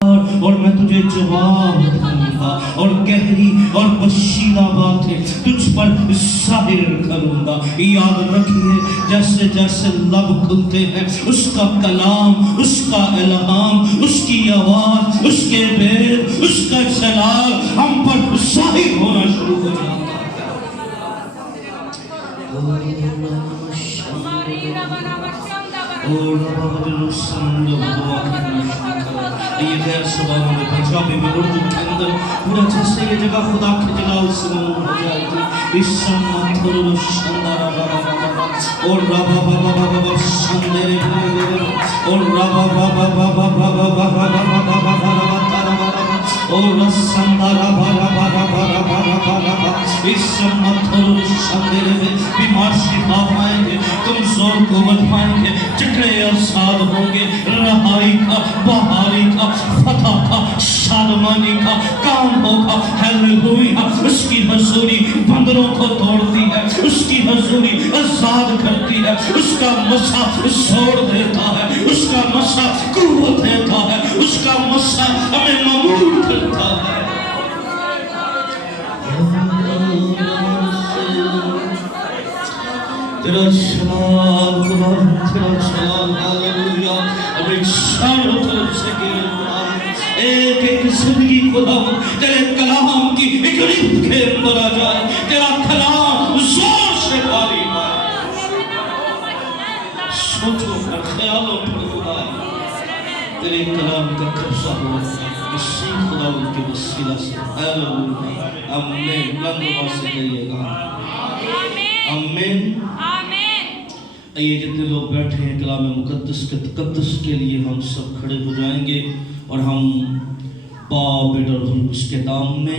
اور میں تجھے جواب دوں گا اور گہری اور وسیلہ باتیں تجھ پر ظاہر کروں گا۔ یاد رکھیے جیسے جیسے لب کھلتے ہیں اس کا کلام، اس کا الہام، اس کی آواز، اس کے بید، اس کا جلال ہم پر ظاہر ہونا شروع ہو جاتا ہے۔ یہ غیر زبانوں میں، پنجابی میں، اردو کے اندر پورا جیسے یہ جگہ خدا کے جلال سے ممنون ہو جائے گی۔ اس سمت اور شندارا اور رابا بابا بابا شندرے اور رابا بابا بابا بابا بابا بابا اور رسندارا بابا بابا بابا بابا اس سمت اور شندرے میں بیمار شفا پائیں گے، کمزور قوت پائیں گے، چٹرے آزاد ہوں گے، رہائی کا، بہاری کا، فتح کا، شادمانی کا کام ہوگا۔ ہیلیلویا! اس کی حضوری بندروں کو توڑتی ہے، اس کی حضوری آزاد کرتی ہے، اس کا مسا زور دیتا ہے، اس کا مسا قوت دیتا ہے، اس کا مسا ہمیں معمول کرتا ہے۔ تیرا شلال خدا، تیرا شلال، ہیلیلویا! اب ایک شان طرف سے ایک ایک زندگی خدا تیرے کلام کی ایک ریت کے اندر آ جائے، تیرا کلام زور سے خالی آئے۔ سوچو پر، خیالوں پر خدا تیرے کلام کا قبضہ ہو مسیح خدا ان کے وسیلہ سے۔ ہیلیلویا! آمین۔ بلند آواز سے کہیے گا آمین۔ آئیے جتنے لوگ بیٹھے ہیں کلام مقدس کے تقدس کے لیے ہم سب کھڑے ہو جائیں گے اور ہم باپ بیٹا روح القدس کے نام میں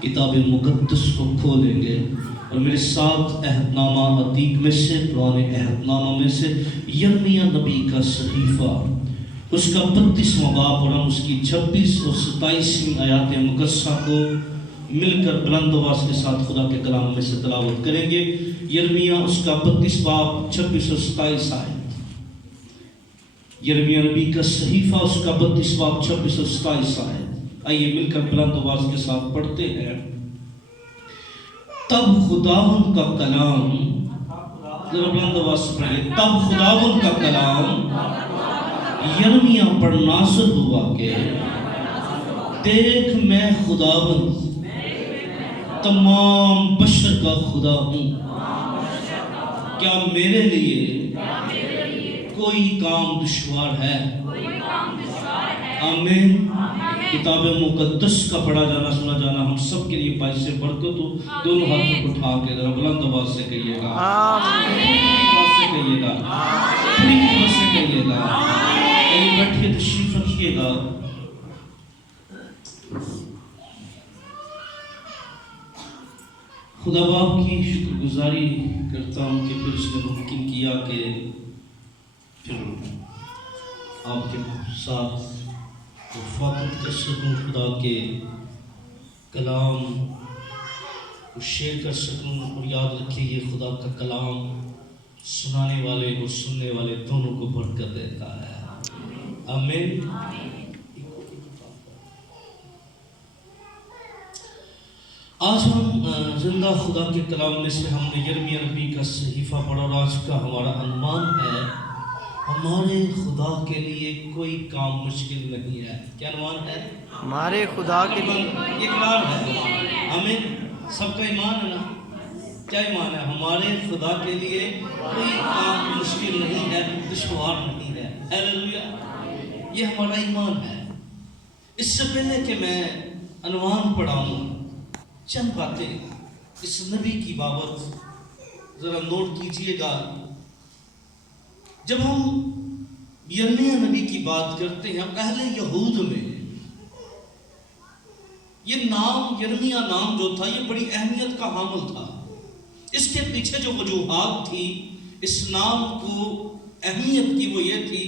کتاب مقدس کو کھولیں گے، اور میرے ساتھ عہد نامہ عتیق میں سے، پرانے عہد نامہ میں سے یرمیہ نبی کا صحیفہ، اس کا 32واں باب، اور ہم اس کی 26 اور 27 آیات مقدسہ کو مل کر بلند آواز کے ساتھ خدا کے کلام میں سے تلاوت کریں گے۔ یرمیہ اس کا 32 باب 26 اور 27 آیت، یرمیہ نبی کا صحیفہ اس کا 32 باب 26 اور 27 آیت، آئیے مل کر بلند آواز کے ساتھ پڑھتے ہیں۔ تب خداوند کا کلام، ذرا بلند آواز سے پڑھیں، تب خداوند کا کلام یرمیہ پر نازل ہوا کہ دیکھ میں خداوند تمام بشر کا خدا ہوں، کیا میرے لیے کوئی کام دشوار ہے؟ آمین۔ کتاب مقدس کا پڑھا جانا سنا جانا ہم سب کے لیے باعث برکت ہو۔ دونوں ہاتھوں کو اٹھا کے ذرا بلند آواز سے کہیے گا آواز سے کہیے گا، آواز سے کہیے گا۔ کہیں بیٹھیے تشریف رکھیے گا۔ خدا باپ کی شکر گزاری کرتا ہوں کہ پھر اس نے ممکن کیا کہ پھر آپ کے ساتھ وفاقت کر سکوں، خدا کے کلام کو شیئر کر سکوں، اور یاد رکھیے یہ خدا کا کلام سنانے والے اور سننے والے دونوں کو برکت دیتا ہے۔ آمین۔ آج ہم زندہ خدا کے کلام میں سے ہم نے یرمیہ نبی کا صحیفہ پڑھا، اور آج کا ہمارا عنوان ہے ہمارے خدا کے لیے کوئی کام مشکل نہیں ہے۔ کیا عنوان ہے؟ ہمارے خدا کے لیے یہ اقرار ہے، آمین۔ سب کا ایمان ہے نا؟ کیا ایمان ہے؟ ہمارے خدا کے لیے کوئی کام مشکل نہیں ہے، دشوار نہیں ہے۔ ہیلیلویا! یہ ہمارا ایمان ہے۔ اس سے پہلے کہ میں عنوان پڑھاؤں، چند باتیں اس نبی کی بابت ذرا نوٹ کیجئے گا۔ جب ہم یرمیہ نبی کی بات کرتے ہیں، اہل یہود میں یہ نام یرمیہ نام جو تھا یہ بڑی اہمیت کا حامل تھا۔ اس کے پیچھے جو وجوہات تھی اس نام کو اہمیت کی، وہ یہ تھی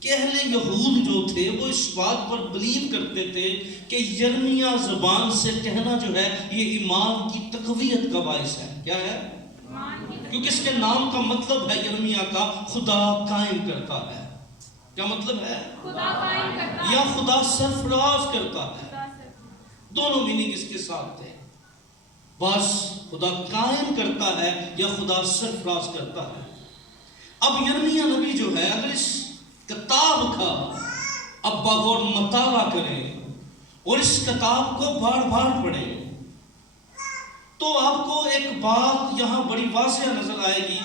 کہ اہل یہود جو تھے وہ اس بات پر بلیو کرتے تھے کہ یرمیہ زبان سے کہنا جو ہے یہ ایمان کی تقویت کا باعث ہے۔ کیا ہے؟ کیونکہ اس کے نام کا مطلب ہے یرمیہ کا خدا قائم کرتا ہے۔ کیا مطلب ہے؟ خدا قائم کرتا یا خدا سرفراز کرتا ہے، دونوں میننگ اس کے ساتھ تھے۔ بس خدا قائم کرتا ہے یا خدا سرفراز کرتا ہے۔ اب یرمیہ نبی جو ہے اگر اس کتاب کا اب بغور مطالعہ کریں اور اس کتاب کو بار بار پڑھیں تو آپ کو ایک بات یہاں بڑی واضح نظر آئے گی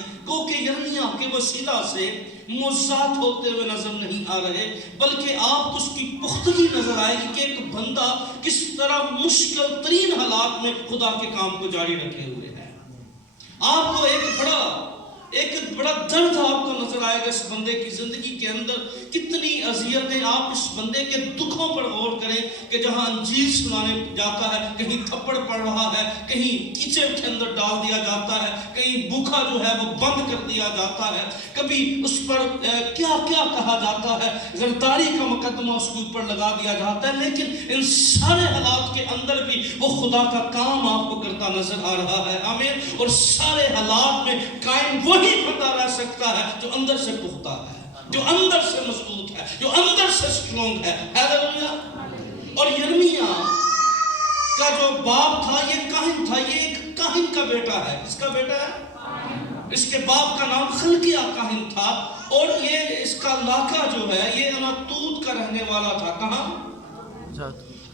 کہ یرمیہ کے وسیلہ سے معجزات ہوتے ہوئے نظر نہیں آ رہے، بلکہ آپ کو اس کی پختگی نظر آئے گی کہ ایک بندہ کس طرح مشکل ترین حالات میں خدا کے کام کو جاری رکھے ہوئے ہے۔ آپ کو ایک بڑا درد آپ کو نظر آئے گا اس بندے کی زندگی کے اندر، کتنی اذیتیں۔ آپ اس بندے کے دکھوں پر غور کریں کہ جہاں انجیل سنانے جاتا ہے کہیں تھپڑ پڑ رہا ہے، کہیں کیچڑ کے اندر ڈال دیا جاتا ہے، کہیں بھوکا جو ہے وہ بند کر دیا جاتا ہے، کبھی اس پر کیا کیا کہا جاتا ہے، غداری کا مقدمہ اس کے اوپر لگا دیا جاتا ہے، لیکن ان سارے حالات کے اندر بھی وہ خدا کا کام آپ کو کرتا نظر آ رہا ہے۔ آمین۔ اور سارے حالات میں قائم وہی بندہ رہ سکتا ہے جو اندر سے پختہ ہے، جو اندر سے مضبوط ہے، جو اندر سے اسٹرانگ ہے۔ ہیلیلویا۔ اور یرمیہ کا جو باپ تھا یہ کاہن تھا، یہ ایک کاہن کا بیٹا ہے۔ کس کا بیٹا ہے؟ اس کے باپ کا نام خلقیہ کاہن تھا، اور یہ اس کا علاقہ جو ہے یہ اناتوت کا رہنے والا تھا۔ کہاں؟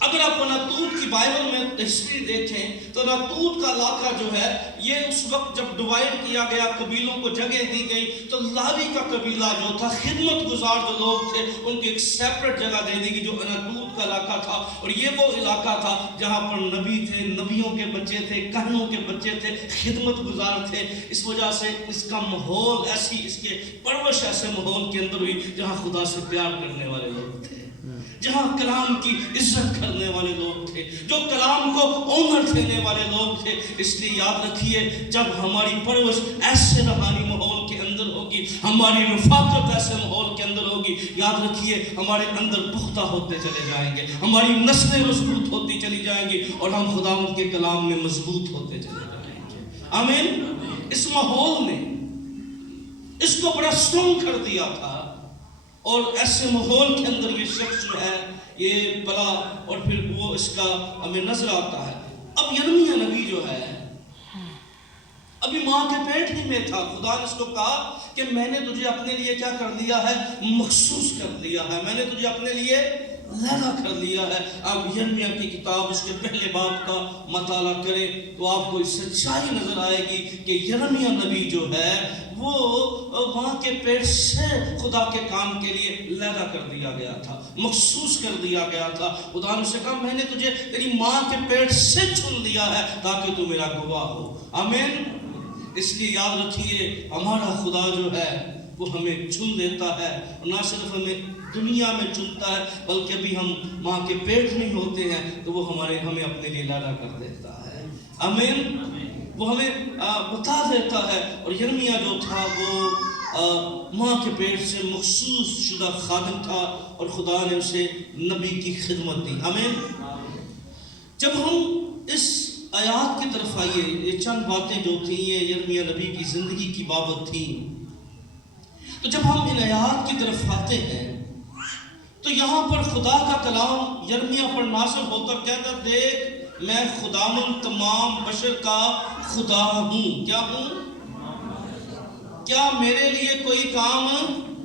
اگر آپ اناتوت کی بائبل میں ہسٹری دیکھیں تو اناتوت کا علاقہ جو ہے یہ اس وقت جب ڈیوائڈ کیا گیا، قبیلوں کو جگہ دی گئی، تو لاوی کا قبیلہ جو تھا، خدمت گزار جو لوگ تھے، ان کو ایک سیپریٹ جگہ دے دی گئی جو اناتوت کا علاقہ تھا۔ اور یہ وہ علاقہ تھا جہاں پر نبی تھے، نبیوں کے بچے تھے، کہنوں کے بچے تھے، خدمت گزار تھے۔ اس وجہ سے اس کا ماحول ایسی، اس کے پرورش ایسے ماحول کے اندر ہوئی جہاں خدا سے پیار کرنے والے لوگ تھے، جہاں کلام کی عزت کرنے والے لوگ تھے، جو کلام کو آنر دینے والے لوگ تھے۔ اس لیے یاد رکھیے جب ہماری پرورش ایسے روحانی ماحول کے اندر ہوگی، ہماری رفاقت ایسے ماحول کے اندر ہوگی، یاد رکھیے ہمارے اندر پختہ ہوتے چلے جائیں گے، ہماری نسلیں مضبوط ہوتی چلی جائیں گی، اور ہم خداوند کے کلام میں مضبوط ہوتے چلے جائیں گے۔ آمین۔ اس ماحول نے اس کو بڑا اسٹرانگ کر دیا تھا، اور ایسے ماحول کے اندر یہ شخص جو ہے یہ پلا، اور پھر وہ اس کا ہمیں نظر آتا ہے۔ اب یرمیہ نبی جو ہے ابھی ماں کے پیٹ ہی میں تھا، خدا نے اس کو کہا کہ میں نے تجھے اپنے لیے کیا کر دیا ہے؟ مخصوص کر دیا ہے، میں نے تجھے اپنے لیے لینا کر لیا ہے۔ اب یرمیہ کی کتاب اس کے پہلے باب کا مطالعہ کریں تو آپ کو اس سچائی نظر آئے گی کہ یرمیہ نبی جو ہے وہ ماں کے پیٹ سے خدا کے کام کے لیے لینا کر دیا گیا تھا، مخصوص کر دیا گیا تھا۔ خدا نے اسے کہا میں نے تجھے تیری ماں کے پیٹ سے چن لیا ہے تاکہ تو میرا گواہ ہو۔ آمین۔ اس لیے یاد رکھیے ہمارا خدا جو ہے وہ ہمیں چن لیتا ہے، اور نہ صرف ہمیں دنیا میں چنتا ہے بلکہ ابھی ہم ماں کے پیٹ میں ہوتے ہیں تو وہ ہمیں اپنے لیے لانا کر دیتا ہے۔ آمین۔ وہ ہمیں بتا دیتا ہے۔ اور یرمیہ جو تھا وہ ماں کے پیٹ سے مخصوص شدہ خادم تھا، اور خدا نے اسے نبی کی خدمت دی۔ آمین۔ جب ہم اس آیات کی طرف آئیے، یہ چند باتیں جو تھیں یہ یرمیہ نبی کی زندگی کی بابت تھیں، تو جب ہم ان آیات کی طرف آتے ہیں تو یہاں پر خدا کا کلام یرمیہ پر نازل ہوتا کہتا دیکھ میں خداوند تمام بشر کا خدا ہوں۔ کیا ہوں؟ کیا میرے لیے کوئی کام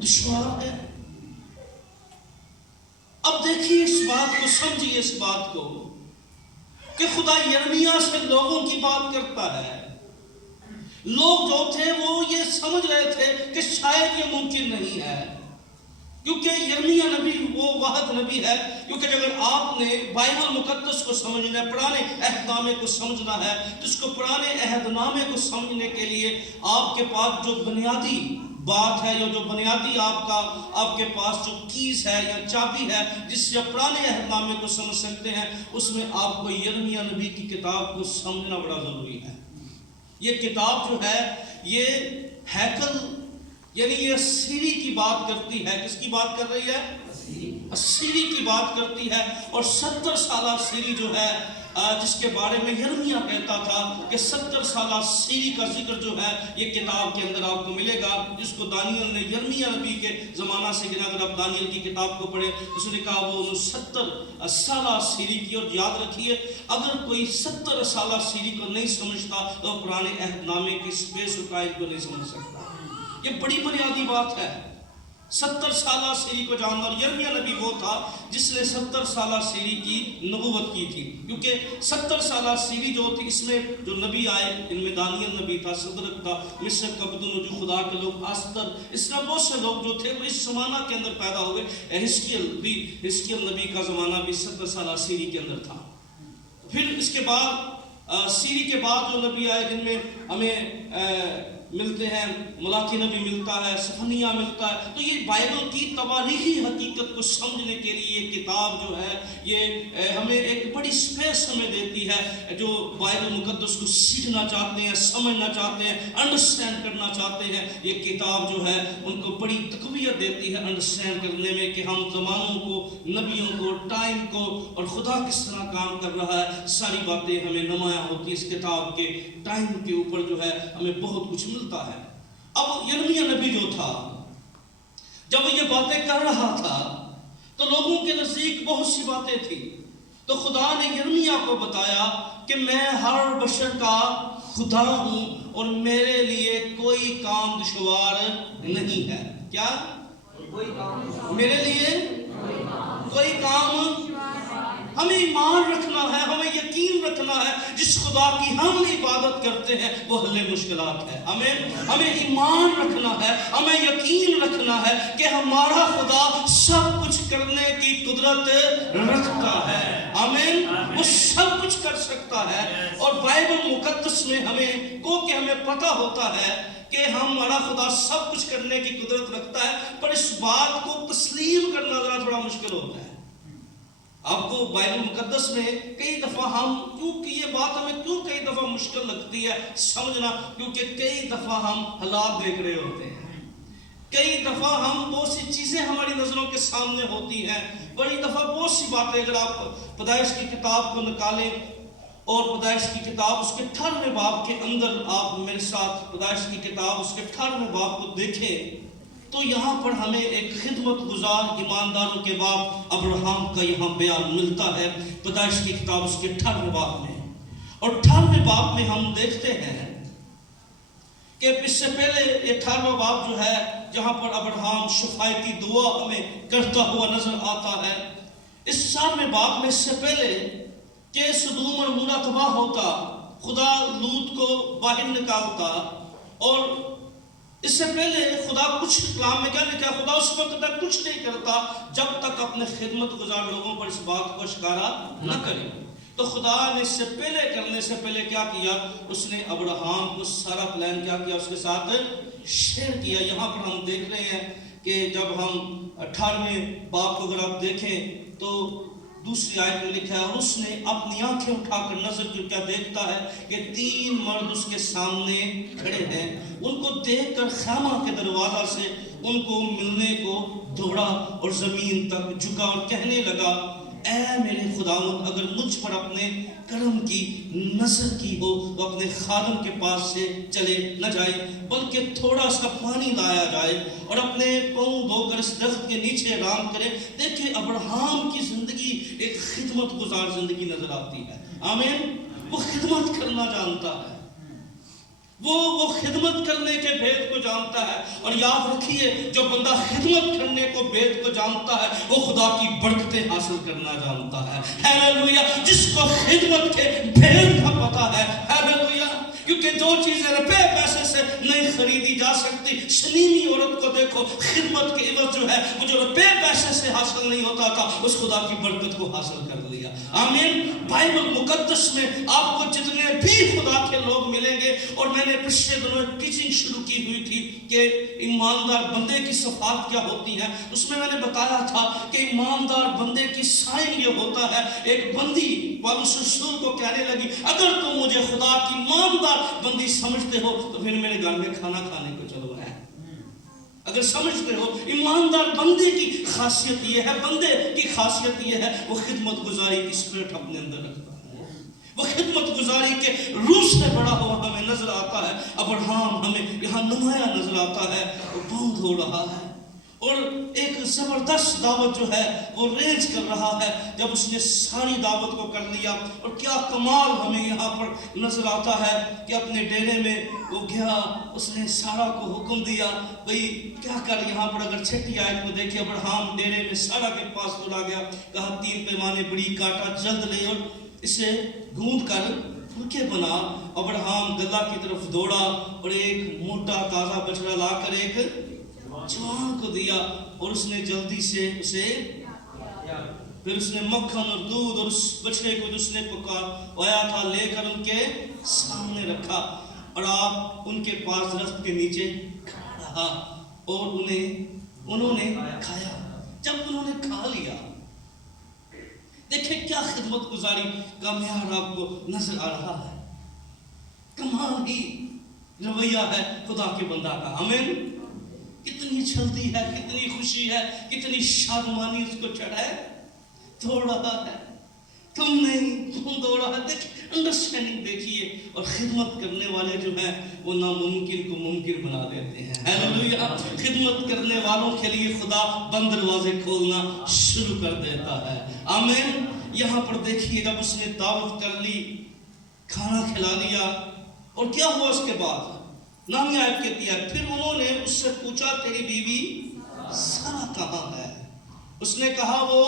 دشوار ہے؟ اب دیکھیے اس بات کو، سمجھیے اس بات کو کہ خدا یرمیہ سے لوگوں کی بات کرتا ہے۔ لوگ جو تھے وہ یہ سمجھ رہے تھے کہ شاید یہ ممکن نہیں ہے، کیونکہ یرمیہ نبی وہ واحد نبی ہے، کیونکہ اگر آپ نے بائبل مقدس کو سمجھنا ہے، پرانے عہد نامے کو سمجھنا ہے، تو اس کو پرانے عہد نامے کو سمجھنے کے لیے آپ کے پاس جو بنیادی بات ہے، یا جو بنیادی آپ کے پاس جو کیز ہے یا چابی ہے جس سے آپ پرانے عہد نامے کو سمجھ سکتے ہیں، اس میں آپ کو یرمیہ نبی کی کتاب کو سمجھنا بڑا ضروری ہے۔ یہ کتاب جو ہے یہ ہیکل یعنی یہ سیڑھی کی بات کرتی ہے۔ کس کی بات کر رہی ہے؟ سیڑھی کی بات کرتی ہے، اور 70 سالہ سیڑھی جو ہے جس کے بارے میں یرمیہ کہتا تھا کہ 70 سالہ سیری کا ذکر جو ہے یہ کتاب کے اندر آپ کو ملے گا، جس کو دانیل نے یرمیہ نبی کے زمانہ سے گنا۔ اگر آپ دانیل کی کتاب کو پڑھیں اس نے کہا وہ 70 سالہ سیری کی، اور یاد رکھیے اگر کوئی 70 سالہ سیری کو نہیں سمجھتا تو پرانے عہد نامے کی اسپیس و ٹائم کو نہیں سمجھ سکتا۔ یہ بڑی بنیادی بات ہے، 70 سالہ سیری کو جاننا۔ اور یرمیہ نبی وہ تھا جس نے 70 سالہ سیری کی نبوت کی تھی، کیونکہ 70 سالہ سیری جو تھی اس میں جو نبی آئے ان میں دانیل نبی تھا، صدرک تھا، مصر کبدن جو خدا کے لوگ، آستر، اس طرح بہت سے لوگ جو تھے وہ اس زمانہ کے اندر پیدا ہوئے۔ حزقیل نبی کا زمانہ بھی 70 سالہ سیری کے اندر تھا۔ پھر اس کے بعد سیری کے بعد جو نبی آئے جن میں ہمیں ملتے ہیں، ملاکی نبی ملتا ہے، صفنیہ ملتا ہے۔ تو یہ بائبل کی تواریخی حقیقت کو سمجھنے کے لیے یہ کتاب جو ہے یہ ہمیں ایک بڑی سپیس ہمیں دیتی ہے۔ جو بائبل مقدس کو سیکھنا چاہتے ہیں، سمجھنا چاہتے ہیں، انڈرسٹینڈ کرنا چاہتے ہیں، یہ کتاب جو ہے ان کو بڑی تقویت دیتی ہے انڈرسٹینڈ کرنے میں کہ ہم زمانوں کو، نبیوں کو، ٹائم کو اور خدا کس طرح کام کر رہا ہے، ساری باتیں ہمیں نمایاں ہوتی ہے۔ اس کتاب کے ٹائم کے اوپر جو ہے ہمیں بہت کچھ ملتا ہے۔ اب یرمیہ نبی جو تھا جب وہ یہ باتیں کر رہا تھا تو لوگوں کے نزدیک بہت سی باتیں تھیں، تو خدا نے یرمیہ کو بتایا کہ میں ہر بشر کا خدا ہوں اور میرے لیے کوئی کام دشوار نہیں ہے۔ کیا؟ میرے لیے کوئی کام، ہمیں ایمان رکھنا ہے، ہمیں یقین رکھنا ہے جس خدا کی ہم عبادت کرتے ہیں وہ حل مشکلات ہے۔ ہمیں ایمان رکھنا ہے، ہمیں یقین رکھنا ہے کہ ہمارا خدا سب کچھ کرنے کی قدرت رکھتا ہے۔ آمین، وہ سب کچھ کر سکتا ہے۔ اور بائبل مقدس میں ہمیں پتہ ہوتا ہے کہ ہمارا خدا سب کچھ کرنے کی قدرت رکھتا ہے، پر اس بات کو تسلیم کرنا ذرا تھوڑا مشکل ہوتا ہے۔ آپ کو بائبل مقدس میں کئی دفعہ کیونکہ یہ بات ہمیں کئی دفعہ مشکل لگتی ہے سمجھنا، کیونکہ کئی دفعہ ہم حالات دیکھ رہے ہوتے ہیں، کئی دفعہ بہت سی چیزیں ہماری نظروں کے سامنے ہوتی ہیں، بڑی دفعہ بہت سی باتیں اگر آپ پیدائش کی کتاب کو نکالیں اور پیدائش کی کتاب اس کے 18ویں باب کے اندر آپ میرے ساتھ پیدائش کی کتاب اس کے 18ویں باب کو دیکھیں تو یہاں پر ہمیں ایک خدمت گزار ایمانداروں کے باپ ابراہم کا یہاں بیان ملتا ہے پیدائش کی کتاب اس کے 18ویں باب میں۔ اور 18ویں باب میں ہم دیکھتے ہیں کہ اس سے پہلے یہ 18واں باب جو ہے جہاں پر ابراہم شفاعتی دعا ہمیں کرتا ہوا نظر آتا ہے، اس 4ویں باب میں اس سے پہلے کہ سدوم اور عمورہ تباہ ہوتا، خدا لوط کو باہر نکالتا، اور اس سے پہلے خدا کچھ کلام میں کیا لکھا ہے، خدا اس وقت تک کچھ نہیں کرتا جب تک اپنے خدمت گزار لوگوں پر اس بات کو اشکارا نہ کرے۔ تو خدا نے اس سے پہلے کرنے سے پہلے کیا کیا، اس نے ابراہم کو سارا پلان کیا کیا اس کے ساتھ شیئر کیا۔ یہاں پر ہم دیکھ رہے ہیں کہ جب ہم 18ویں باب کو اگر آپ دیکھیں تو دوسری آیت میں لکھا ہے، اور اس نے اپنی آنکھیں اٹھا کر نظر کر کیا دیکھتا ہے کہ 3 مرد اس کے سامنے کھڑے ہیں، ان کو دیکھ کر خیمہ کے دروازہ سے ان کو ملنے کو دوڑا اور زمین تک جھکا اور کہنے لگا، اے میرے خداوند اگر مجھ پر اپنے کرم کی نظر کی ہو تو اپنے خادم کے پاس سے چلے نہ جائے، بلکہ تھوڑا سا پانی لایا جائے اور اپنے پاؤں دھو کر اس درخت کے نیچے آرام کرے۔ دیکھیں ابراہم کی زندگی ایک خدمت گزار زندگی نظر آتی ہے۔ آمین، وہ خدمت کرنا جانتا ہے، وہ خدمت کرنے کے بھید کو جانتا ہے۔ اور یاد رکھیے جو بندہ خدمت کرنے کو بھید کو جانتا ہے وہ خدا کی برکتیں حاصل کرنا جانتا ہے۔ ہیلیلویا، جس کو خدمت کے بھید کا پتہ ہے، ہیلیلویا، کیونکہ جو چیزیں روپے پیسے سے نہیں خریدی جا سکتی، شنیمی عورت کو دیکھو، خدمت کے عوض جو ہے وہ جو روپے پیسے سے حاصل نہیں ہوتا تھا اس خدا کی برکت کو حاصل کر لیا۔ آمین۔ بائبل مقدس میں آپ کو جتنے بھی خدا کے لوگ ملیں گے، اور میں نے پچھلے دنوں ایک ٹیچنگ شروع کی ہوئی تھی کہ ایماندار بندے کی صفات کیا ہوتی ہیں، اس میں نے بتایا تھا کہ ایماندار بندے کی سائن یہ ہوتا ہے، ایک بندی پالوس رسول کو کہنے لگی، اگر تم مجھے خدا کی ایماندار بندی سمجھتے ہو تو پھر میرے گھر میں کھانا کھانے کو چلو ہے۔ اگر سمجھتے ہو ایماندار بندے کی خاصیت یہ ہے، بندے کی خاصیت یہ ہے وہ خدمت گزاری کی اسپرٹ اپنے اندر رکھتا ہے۔ وہ خدمت گزاری کے روح سے بڑا ہوا ہمیں نظر آتا ہے. ابراہیم ہمیں یہاں نمایاں نظر آتا ہے. وہ بند ہو رہا ہے اور ایک زبردست دعوت جو ہے وہ رینج کر رہا ہے. جب اس نے ساری دعوت کو کر لیا اور کیا کمال ہمیں یہاں پر نظر آتا ہے کہ اپنے ڈیرے میں وہ گیا. اس نے سارا کو حکم دیا بھئی کیا کر. یہاں پر اگر چھٹی آیت کو دیکھیں, ابراہیم ڈیرے میں سارا کے پاس دوڑا گیا. کہا 3 پیمانے بڑی کاٹا جلد لے اور اسے گوندھ کر پھلکے بنا. ابراہیم گلہ کی طرف دوڑا اور ایک موٹا تازہ بچڑا لا کر ایک جوان کو دیا اور اس نے جلدی سے اسے پھر اس نے مکھن اور دودھ اور اس بچڑے کو جو اس نے پکایا تھا لے کر ان کے سامنے رکھا اور آپ ان کے پاس درخت کے نیچے کھڑا رہا اور انہوں نے کھایا. جب انہوں نے کھا لیا, دیکھیں کیا خدمت گزاری کا معیار آپ کو نظر آ رہا ہے. کمال ہی رویہ ہے خدا کے بندہ کا. آمین. کتنی جلدی ہے, کتنی خوشی ہے, کتنی شادمانی اس کو چڑھا ہے. دوڑ رہا ہے, تم نہیں, تم دوڑ رہا ہے. دیکھیں انڈرسٹینڈنگ دیکھیے. اور خدمت کرنے والے جو ہیں وہ ناممکن کو ممکن بنا دیتے ہیں. ہیلیلویا. خدمت کرنے والوں کے لیے خدا بند دروازے کھولنا شروع کر دیتا ہے. آمین. یہاں پر دیکھیے جب اس نے دعوت کر لی, کھانا کھلا لیا اور کیا ہوا اس کے بعد. نامی آیت کہتی ہے پھر انہوں نے اس سے پوچھا تیری بیوی سارا کہاں ہے. اس نے کہا وہ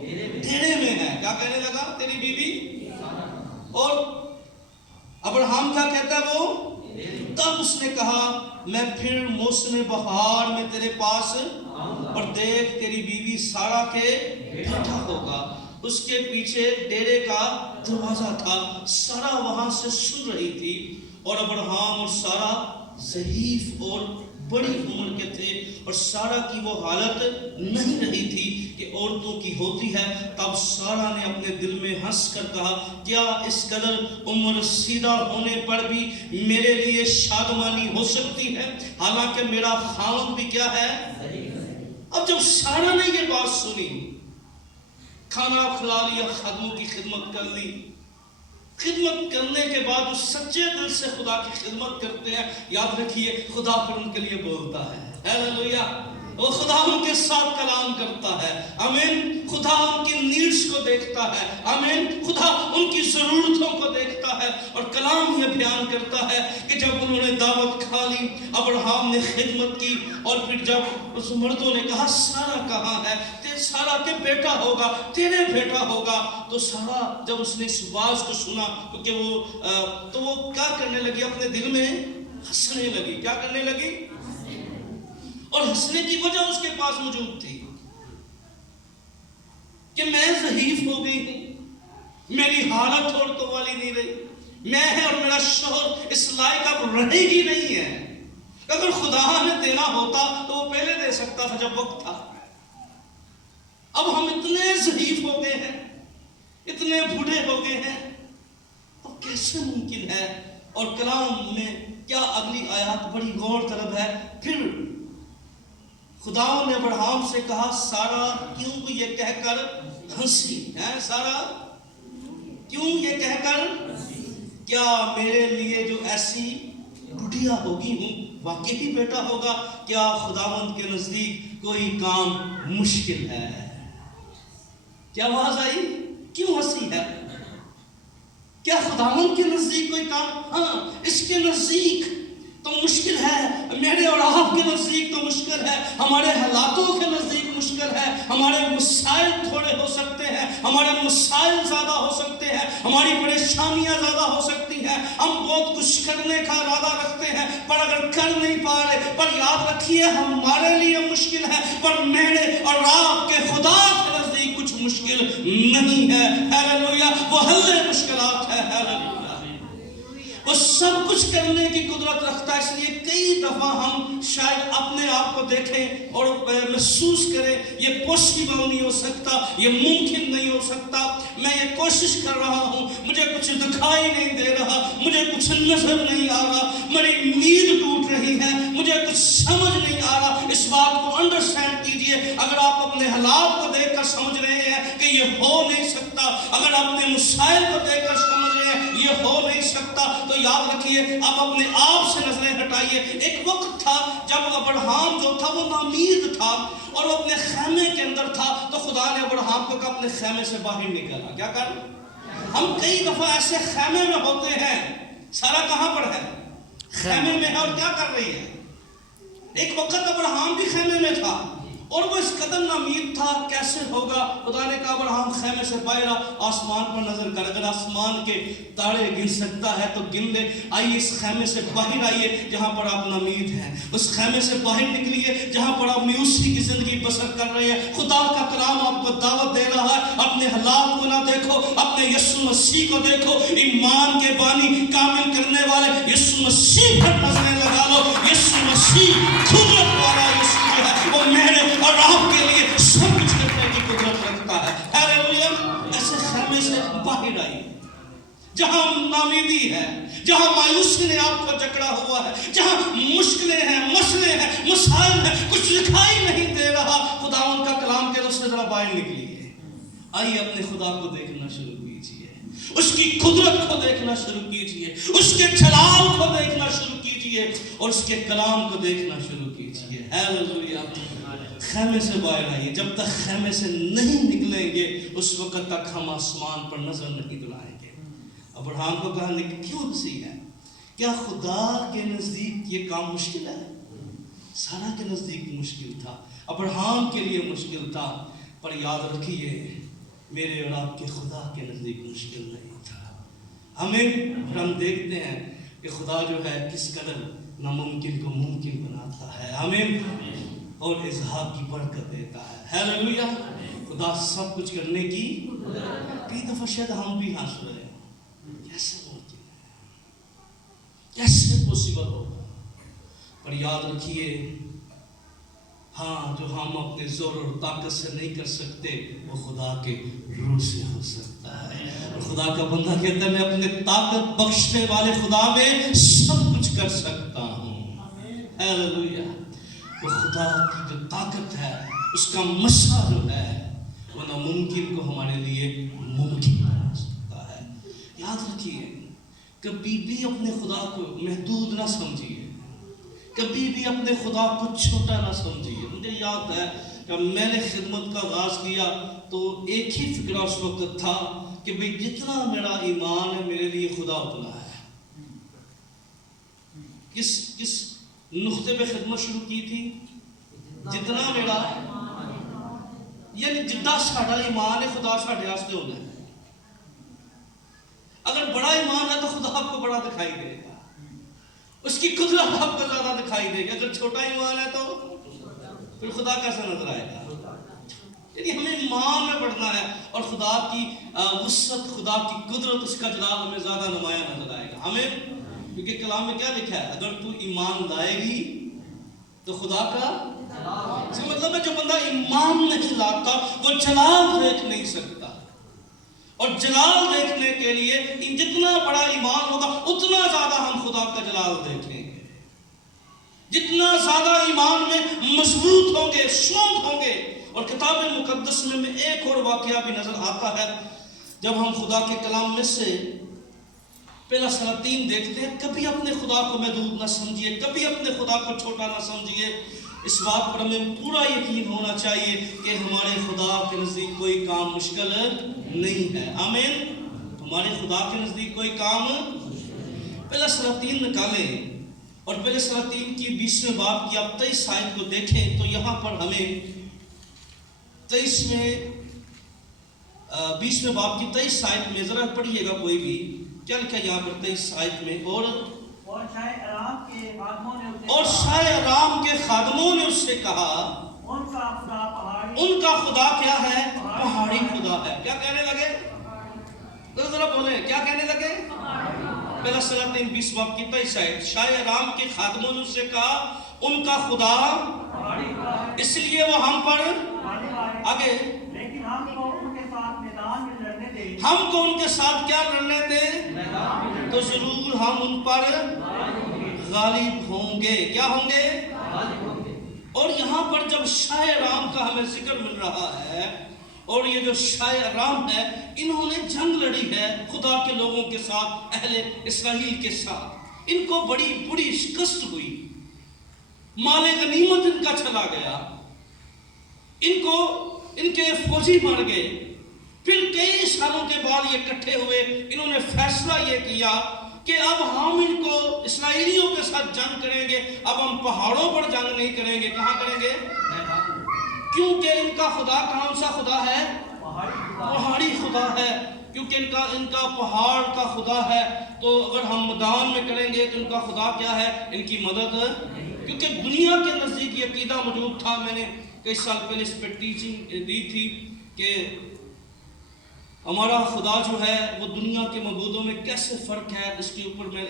ڈیرے میں ہے. کیا کہنے لگا؟ تیری بیوی. اور ابراہیم کیا کہتا ہے وہ؟ تب اس نے کہا میں پھر موسم بہار میں تیرے پاس اور دیکھ تیری بیوی سارا کے بیٹا ہوگا. اس کے پیچھے ڈیرے کا دروازہ تھا. سارا وہاں سے سن رہی تھی اور ابراہیم اور سارا ضعیف اور بڑی عمر کے تھے اور سارا کی وہ حالت نہیں رہی تھی کہ عورتوں کی ہوتی ہے. تب سارا نے اپنے دل میں ہنس کر کہا کیا اس قدر عمر رسیدہ ہونے پر بھی میرے لیے شادمانی ہو سکتی ہے حالانکہ میرا خاوند بھی کیا ہے. اب جب سارا نے یہ بات سنی, کھانا کھلا لیا, خادموں کی خدمت کر لی. خدمت کرنے کے بعد وہ سچے دل سے خدا کی خدمت کرتے ہیں. یاد رکھیے خدا پھر ان کے لیے بولتا ہے. ہیلیلویا. وہ خدا ان کے ساتھ کلام کرتا ہے. آمین. خدا ان کی نیڈز کو دیکھتا ہے. آمین. خدا ان کی ضرورتوں کو دیکھتا ہے اور کلام یہ بیان کرتا ہے کہ جب انہوں نے دعوت کھا لی, ابراہیم نے خدمت کی اور پھر جب اس مردوں نے کہا سارا کہاں ہے, سارا کے بیٹا ہوگا, تیرے بیٹا ہوگا. تو سارا جب اس نے اس بات کو سنا کیونکہ تو وہ کیا کرنے لگی, اپنے دل میں ہنسنے لگی. کیا کرنے لگی؟ اور ہنسنے کی وجہ اس کے پاس موجود تھی کہ میں ضعیف ہو گئی ہوں, میری حالت عورتوں والی نہیں رہی, میں ہے اور میرا شوہر اس لائق اب رہے ہی نہیں ہے. اگر خدا نے دینا ہوتا تو وہ پہلے دے سکتا تھا جب وقت تھا. اب ہم اتنے ضعیف ہو گئے ہیں, اتنے بوڑھے ہو گئے ہیں, اب کیسے ممکن ہے. اور کلام میں کیا اگلی آیات بڑی غور طلب ہے. پھر خدا نے ابراہیم سے کہا سارا کیوں یہ کہہ کر ہنسی ہے. سارا کیوں یہ کہہ کر, کیا میرے لیے جو ایسی بڑھیا ہوگی ہوں واقعی بیٹا ہوگا. کیا خداوند کے نزدیک کوئی کام مشکل ہے. کیا آواز آئی؟ کیوں ہنسی ہے؟ کیا خداوند کے نزدیک کوئی کام؟ ہاں, اس کے نزدیک تو مشکل ہے, میرے اور آپ کے نزدیک تو مشکل ہے, ہمارے حالاتوں کے نزدیک مشکل ہے, ہمارے مسائل تھوڑے ہو سکتے ہیں, ہمارے مسائل زیادہ ہو سکتے ہیں, ہماری پریشانیاں زیادہ ہو سکتی ہیں, ہم بہت کچھ کرنے کا ارادہ رکھتے ہیں پر اگر کر نہیں پا رہے. پر یاد رکھیے ہمارے لیے مشکل ہے پر میرے اور آپ کے خدا کے نزدیک کچھ مشکل نہیں ہے. ہیلیلویا. وہ حل مشکلات ہے. ہیلیلویا. وہ سب کچھ کرنے کی قدرت رکھتا ہے. اس لیے کئی دفعہ ہم شاید اپنے آپ کو دیکھیں اور محسوس کریں یہ پاسبل نہیں ہو سکتا, یہ ممکن نہیں ہو سکتا, میں یہ کوشش کر رہا ہوں, مجھے کچھ دکھائی نہیں دے رہا, مجھے کچھ نظر نہیں آ رہا, میری نیند ٹوٹ رہی ہے, مجھے کچھ سمجھ نہیں آ رہا. اس بات کو انڈرسٹینڈ کیجئے. اگر آپ اپنے حالات کو دیکھ کر سمجھ رہے ہیں کہ یہ ہو نہیں سکتا, اگر آپ اپنے مسائل کو دیکھ کر سمجھ رہے ہیں یہ ہو نہیں سکتا، تو یاد رکھیے اب اپنے آپ سے نظریں ہٹائیے۔ ایک وقت تھا جب ابراہیم جو تھا وہ نامید تھا اور وہ اپنے خیمے کے اندر تھا، تو خدا نے ابراہیم کو کہا اپنے خیمے سے باہر نکلا۔ کیا کر؟ ہم کئی دفعہ ایسے خیمے میں ہوتے ہیں، سارا کہاں پر ہے؟ خیمے میں ہے، اور کیا کر رہی ہے؟ ایک وقت ابراہیم بھی خیمے میں تھا اور وہ اس قدر نامید تھا، کیسے ہوگا؟ خدا نے کہا ابراہیم خیمے سے باہر آسمان پر نظر کر، اگر آسمان کے تارے گن سکتا ہے تو گن لے۔ آئیے اس خیمے سے باہر آئیے جہاں پر آپ نامید ہیں، اس خیمے سے باہر نکلیے جہاں پر آپ میوسی کی زندگی بسر کر رہے ہیں۔ خدا کا کلام آپ کو دعوت دے رہا ہے، اپنے حالات کو نہ دیکھو، اپنے یسوع مسیح کو دیکھو، ایمان کے بانی کامل کرنے والے یسوع مسیح پر نظریں لگا لو۔ یسوع مسیح قدرت والا یسوع ہے، وہ میرے اور آپ کے لیے سب کچھ کرنے کی قدرت رکھتا ہے۔ ہیلیلویا! ایسے خیمے سے باہر آئیے جہاں نامیدی ہے، جہاں مایوسی نے آپ کو جکڑا ہوا ہے، جہاں مشکلیں ہیں، مسئلے ہیں، مسائل ہیں، کچھ دکھائی نہیں دے رہا۔ خدا ان کا کلام کے راستے ذرا باہر نکلیے، آئیے اپنے خدا کو دیکھنا شروع کیجیے، اس کی قدرت کو دیکھنا شروع کیجیے، اس کے جلال کو دیکھنا شروع کیجیے اور اس کے کلام کو دیکھنا شروع کیجیے۔ ہیلیلویا! خیمے سے باہر آئیے، جب تک خیمے سے نہیں نکلیں گے اس وقت تک ہم آسمان پر نظر نہیں دلائیں گے۔ ابراہیم کو کہا کیوں سی ہے؟ کیا خدا کے نزدیک یہ کام مشکل ہے؟ سارا کے نزدیک مشکل تھا، ابراہیم کے لیے مشکل تھا، پر یاد رکھیے میرے اور آپ کے خدا کے نزدیک مشکل نہیں تھا۔ ہم دیکھتے ہیں کہ خدا جو ہے کس قدر ناممکن کو ممکن بناتا ہے، آمین، اور اظہار کی برکت دیتا ہے۔ ہیلیلویا! خدا سب کچھ کرنے کی کئی دفعہ شاید ہم بھی ہنس رہے ہیں، کیسے ممکن ہے، کیسے پوسیبل ہوگا؟ پر یاد رکھیے ہاں، جو ہم اپنے زور اور طاقت سے نہیں کر سکتے وہ خدا کے روح سے ہو سکتا ہے۔ اور خدا کا بندہ کہتا ہے میں اپنے طاقت بخشنے والے خدا میں سب کچھ کر سکتا ہوں۔ ہیلیلویا! وہ خدا کی جو طاقت ہے، اس کا مسئلہ جو ہے وہ ناممکن کو ہمارے لیے ممکن بنا سکتا ہے۔ یاد رکھیے کبھی بھی اپنے خدا کو محدود نہ سمجھیے، کبھی بھی اپنے خدا کو چھوٹا نہ سمجھیے۔ مجھے یاد ہے جب میں نے خدمت کا آغاز کیا تو ایک ہی فکرہ اس وقت تھا کہ بھئی جتنا میرا ایمان ہے میرے لیے خدا اتنا ہے۔ کس نقطے پہ خدمت شروع کی تھی؟ جتنا میرا، یعنی جتنا ساڑھا ایمان ہے خدا ساڑھے واسطے ہونا ہے۔ اگر بڑا ایمان ہے تو خدا آپ کو بڑا دکھائی دے گا، اس کی قدرت آپ کو زیادہ دکھائی دے گی۔ اگر چھوٹا ایمان ہے تو پھر خدا کیسا نظر آئے گا؟ یعنی ہمیں ایمان میں بڑھنا ہے اور خدا کی وسعت، خدا کی قدرت، اس کا جلال ہمیں زیادہ نمایاں نظر آئے گا ہمیں، کیونکہ کلام میں کیا لکھا ہے؟ اگر تو ایمان لائے گی تو خدا کا، اس کا مطلب ہے جو بندہ ایمان نہیں لاتا وہ جلال دیکھ نہیں سکتا، اور جلال دیکھنے کے لیے جتنا بڑا ایمان ہوگا اتنا زیادہ ہم خدا کا جلال دیکھیں گے۔ جتنا زیادہ ایمان میں مضبوط ہوں گے، اسٹرانگ ہوں گے۔ اور کتاب مقدس میں ایک اور واقعہ بھی نظر آتا ہے، جب ہم خدا کے کلام میں سے پہلا سلاطین دیکھتے ہیں، کبھی اپنے خدا کو محدود نہ سمجھیے، کبھی اپنے خدا کو چھوٹا نہ سمجھیے۔ اس بات پر ہمیں پورا یقین ہونا چاہیے کہ ہمارے خدا کے نزدیک کوئی کام مشکل نہیں ہے، آمین۔ ہمارے خدا کے نزدیک کوئی کام، پہلا سلاطین نکالیں اور پہلے سلاطین کی 20ویں باب کی آپ 23 آیت کو دیکھیں تو یہاں پر ہمیں 20ویں باب کی 23 آیت میں ذرا پڑھیے گا کوئی بھی، کیا لکھا ہے یہاں پر 23 آیت میں؟ اور شاہ ارام کے خادموں نے اس سے کہا ان کا خدا کیا ہے؟ پہاڑی خدا ہے۔ کیا کہنے لگے؟ ذرا بولیں، کیا کہنے لگے؟ پہلا سلاطین 20 باب کی 23 آیت، شاہ ارام کے خادموں نے اس سے کہا ان کا خدا اس لیے وہ ہم پر آگے، لیکن ہم کو ان کے ساتھ میدان میں لڑنے دے، ہم کو ان کے ساتھ کیا لڑنے دیں تو ضرور ہم ان پر غالب ہوں گے۔ کیا ہوں گے؟ اور یہاں پر جب شاہ رام کا ہمیں ذکر مل رہا ہے اور یہ جو شاہ رام ہے انہوں نے جنگ لڑی ہے خدا کے لوگوں کے ساتھ، اہل اسرائیل کے ساتھ، ان کو بڑی بڑی شکست ہوئی، مال غنیمت ان کا چلا گیا، ان کے فوجی مر گئے۔ پھر کئی سالوں کے بعد یہ اکٹھے ہوئے، انہوں نے فیصلہ یہ کیا کہ اب ہم ان کو اسرائیلیوں کے ساتھ جنگ کریں گے، اب ہم پہاڑوں پر جنگ نہیں کریں گے، کہاں کریں گے؟ کیونکہ ان کا خدا کون سا خدا ہے؟ پہاڑی خدا ہے، کیونکہ ان کا پہاڑ کا خدا ہے، تو اگر ہم میدان میں کریں گے تو ان کا خدا کیا ہے؟ ان کی مدد، کیونکہ دنیا کے نزدیک یہ عقیدہ موجود تھا۔ میں نے کئی سال پہلے اس پہ ٹیچنگ دی تھی کہ ہمارا خدا جو ہے وہ دنیا کے معبودوں میں کیسے فرق ہے، اس کے اوپر میں نے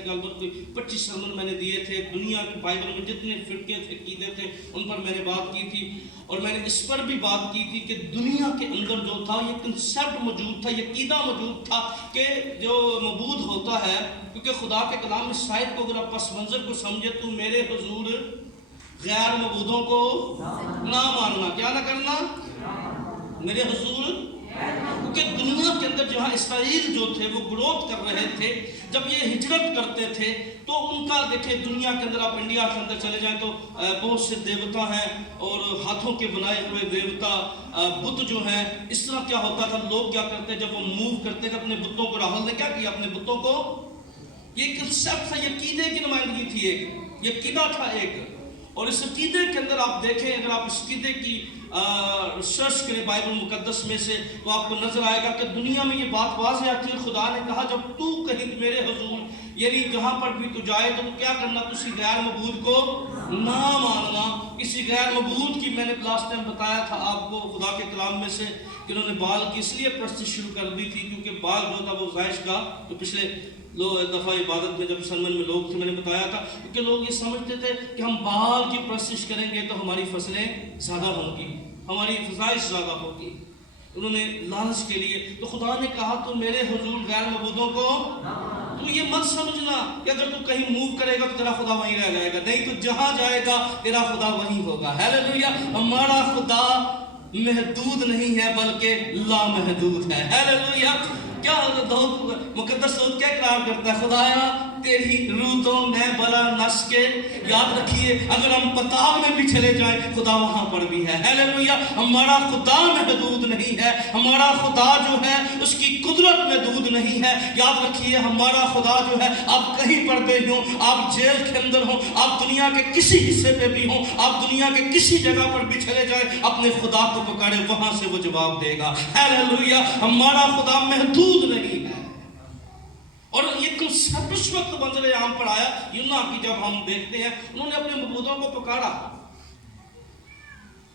25 سرمن میں نے دیے تھے۔ دنیا کے بائبل میں جتنے فرقے تھے، عقیدے تھے، ان پر میں نے بات کی تھی، اور میں نے اس پر بھی بات کی تھی کہ دنیا کے اندر جو تھا یہ کنسیپٹ موجود تھا، یہ عقیدہ موجود تھا کہ جو معبود ہوتا ہے، کیونکہ خدا کے کلام میں شاید کو اگر آپ پس منظر کو سمجھے تو میرے حضور غیر معبودوں کو نہ ماننا، کیا نہ کرنا؟ میرے حضور، کیونکہ دنیا کے اندر جہاں اسرائیل جو تھے وہ گروتھ کر رہے تھے، جب یہ ہجرت کرتے تھے تو ان کا دیکھیں دنیا کے اندر، آپ انڈیا کے اندر چلے جائیں تو بہت سے دیوتا ہیں اور ہاتھوں کے بنائے ہوئے دیوتا بت جو ہیں۔ اس طرح کیا ہوتا تھا، لوگ کیا کرتے جب وہ موو کرتے تھے اپنے بتوں کو، راہل نے کیا کیا اپنے بتوں کو، یہ کنسیپٹ تھا، یہ عقیدے کی نمائندگی تھی، ایک یہ عقیدہ تھا ایک، اور اس عقیدے کے اندر آپ دیکھیں، اگر آپ اس عقیدے کی ریسرچ کریں بائبل مقدس میں سے تو آپ کو نظر آئے گا کہ دنیا میں یہ بات واضح آتی ہے۔ خدا نے کہا جب تو کہیں میرے حضور، یعنی جہاں پر بھی تو جائے تو کیا کرنا، کسی غیر معبود کو نہ ماننا۔ کسی غیر معبود کی، میں نے لاسٹ ٹائم بتایا تھا آپ کو خدا کے کلام میں سے کہ انہوں نے بال کی اس لیے پرستش شروع کر دی تھی کیونکہ بال جو تھا وہ زائش کا، تو پچھلے دفعہ عبادت میں جب سرمن میں لوگ تھے میں نے بتایا تھا، کیونکہ لوگ یہ سمجھتے تھے کہ ہم بال کی پرستش کریں گے تو ہماری فصلیں زیادہ ہوں گی، ہماری فضائش زیادہ ہوگی، انہوں نے لالچ کے لیے۔ تو خدا نے کہا تو میرے حضور غیر معبودوں کو، تو یہ مت سمجھنا کہ اگر تو کہیں موو کرے گا تو تیرا خدا وہیں رہ جائے گا، نہیں، تو جہاں جائے گا تیرا خدا وہیں ہوگا۔ ہیلیلویا! ہمارا خدا محدود نہیں ہے بلکہ لامحدود ہے۔ ہیلیلویا! کیا مقدس داؤد کیا اقرار کرتا ہے، خدایا تیری روح تو میں بلا نس کے، یاد رکھیے اگر ہم پتال میں بھی چلے جائیں خدا وہاں پر بھی ہے۔ ہیلیلویا! ہمارا خدا محدود نہیں ہے، ہمارا خدا جو ہے اس کی قدرت محدود نہیں ہے۔ یاد رکھیے ہمارا خدا جو ہے، آپ کہیں پر بھی ہوں، آپ جیل کے اندر ہوں، آپ دنیا کے کسی حصے پہ بھی ہوں، آپ دنیا کے کسی جگہ پر بھی چلے جائیں، اپنے خدا کو پکارے، وہاں سے وہ جواب دے گا۔ ہیلیلویا! ہمارا خدا محدود نہیں ہے۔ اور یہ کنسیپٹ اس وقت منظر عام پر آیا یونا کی، جب ہم دیکھتے ہیں انہوں نے اپنے معبودوں کو پکارا